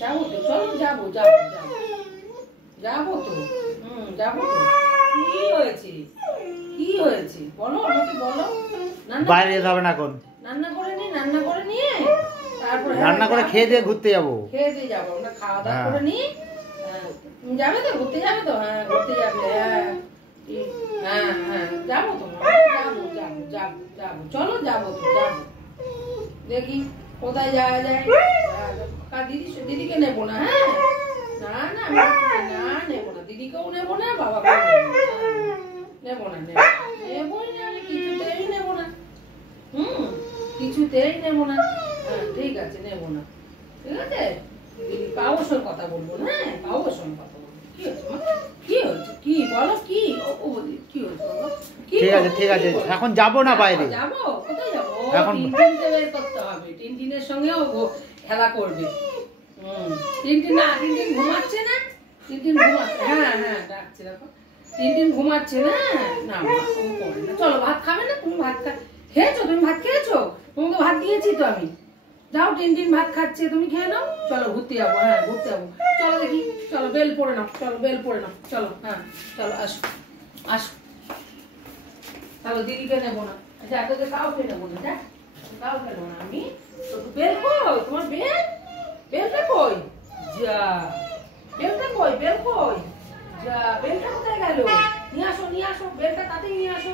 যাবো তো, চলো যাবো যাবো যাবো যাবো তো। যাবো তো। কি হয়েছে, কি হয়েছে বলো, আমাকে বলো। বাইরে যেতে হবে না এখন, রান্না করে নি, রান্না করে নিয়ে তারপর রান্না করে খেয়ে দিয়ে ঘুরতে যাবো। খেয়ে দিয়ে যাবো, আমরা খাওয়া দাওয়া করে নি। যাবে তো, ঘুরতে যাবে তো? হ্যাঁ ঘুরতে যাবে। হ্যাঁ হ্যাঁ যাবো তো, যাবো যাবো যাবো যাবো, চলো যাবো তো, যাবো। দেখি কোথায় যাওয়া যায়। দিদিকে নেবো না। হ্যাঁ না না না নেবো না, দিদিকেও নেবো না, বাবাকেও নেবো না, নেবোই না, আমি কিছুতেই নেবো না। কিছুতেই নেবো না। হ্যাঁ ঠিক আছে, নেবো না। ঠিক আছে, দিদি কাউর সঙ্গে কথা বলবো না। হ্যাঁ কাউর সঙ্গে কথা বলবো। কি হয়েছে মা, কি হয়েছে, কি বলো, কি ও কি হয়েছে বাবা? ঠিক আছে ঠিক আছে, এখন যাবো না বাইরে। যাবো, কোথায় যাবো? টিনটিনকে বের করতে হবে, টিনটিনের সঙ্গেও খেলা করবে। টিনটিন না, টিনটিন ঘুমাচ্ছে না, টিনটিন ঘুমাচ্ছে। হ্যাঁ হ্যাঁ ডাকছে, দেখো টিনটিন ঘুমাচ্ছে না। না ও করে না। চলো ভাত খাবে না তুমি? ভাত খেয়েছো তুমি? ভাত খেয়েছো? তোমাকে ভাত দিয়েছি তো আমি। যাও, টিনটিন ভাত খাচ্ছে, তুমি খেয়ে নাও। চলো ঘুরতে যাবো। হ্যাঁ ঘুরতে যাবো, চলো দেখি। চলো বেল পড়ে নাও, চলো বেল পড়ে নাও, চলো। হ্যাঁ চলো আসো আসো। তাহলে দিদিকে নেবো না। আচ্ছা তোদের কাউকে নেবো না, দেখ কাউকে নেবো না আমি। তো বেল কই তোমার? বেল, বেলটা কই? যা বেলটা কই, বেল কই? যা বেলটা কোথায় গেল? নিয়ে আসো, নিয়ে আসো বেলটা, তাতেই নিয়ে আসো।